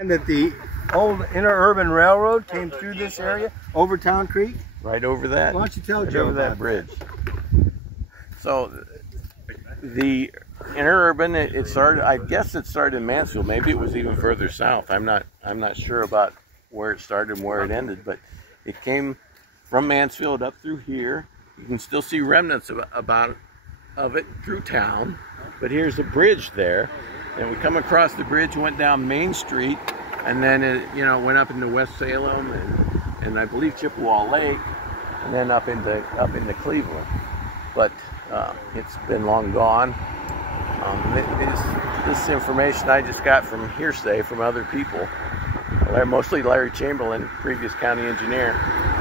And that the old interurban railroad came through this area, over Town Creek? Right over that. Why don't you tell right Joe over about that bridge. So the interurban, it started, I guess it started in Mansfield. Maybe it was even further south. I'm not sure about where it started and where it ended, but it came from Mansfield up through here. You can still see remnants of it through town, but here's a bridge there. And we come across the bridge, went down Main Street, and then it, went up into West Salem and I believe Chippewa Lake, and then up into Cleveland. But it's been long gone. This information I just got from hearsay from other people. Mostly Larry Chamberlain, previous county engineer.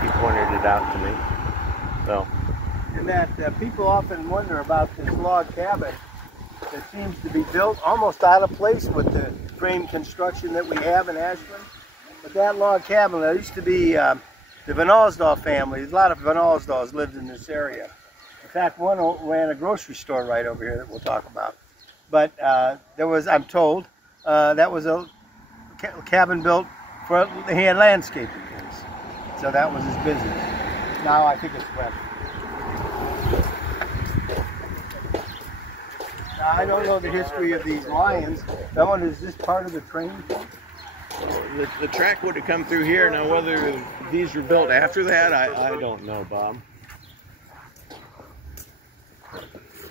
He pointed it out to me. So. And that people often wonder about this log cabin that seems to be built almost out of place with the frame construction that we have in Ashland. But that log cabin, there used to be the Van Alsdahl family. A lot of Van Alsdahls lived in this area. In fact, one ran a grocery store right over here that we'll talk about. But there was, I'm told, that was a cabin built for, he had landscaping things. So that was his business. Now I think it's rented. Now, I don't know the history of these lions. That one, is this part of the train? The track would have come through here. Now, whether these were built after that, I don't know, Bob.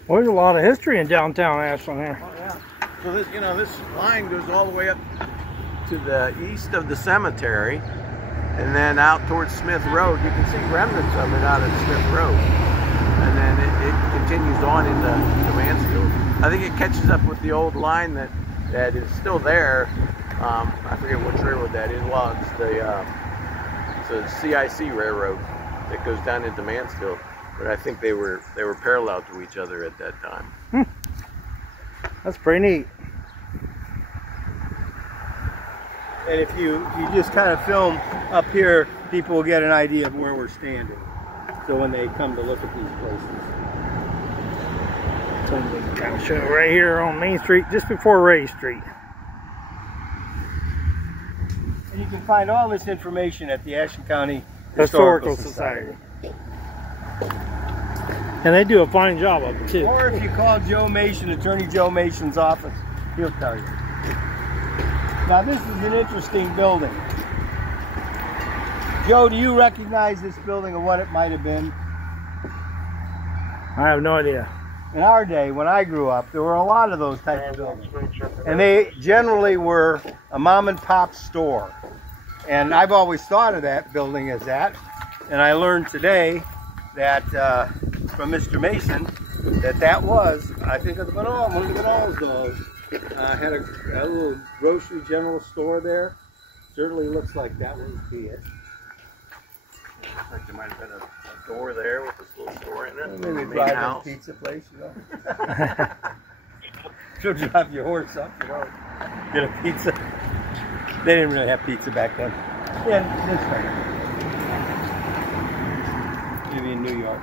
Well, there's a lot of history in downtown Ashland here. Oh, yeah. So this, this line goes all the way up to the east of the cemetery, and then out towards Smith Road. You can see remnants of it out at Smith Road, and then it continues on into Mansfield. I think it catches up with the old line that is still there. I forget which railroad that is. Well, it's the CIC railroad that goes down into Mansfield. But I think they were parallel to each other at that time. That's pretty neat. And if you just kind of film up here, people will get an idea of where we're standing. So when they come to look at these places. So we can kind of show it right here on Main Street, just before Ray Street. And you can find all this information at the Ashland County Historical Society. And they do a fine job of it too. Or if you call Joe Mason, Attorney Joe Mason's office, he'll tell you. Now this is an interesting building. Joe, do you recognize this building and what it might have been? I have no idea. In our day, when I grew up, there were a lot of those types of buildings. And they generally were a mom and pop store. And I've always thought of that building as that. And I learned today that from Mr. Mason that was, I think, of one of the Van Alsdahls. Had a little grocery general store there. Certainly looks like that would be it. Looks like there might have been a door there with this little store in it. Maybe drive a pizza place, Should drive your horse up, get a pizza. They didn't really have pizza back then. Yeah, this way. Maybe in New York.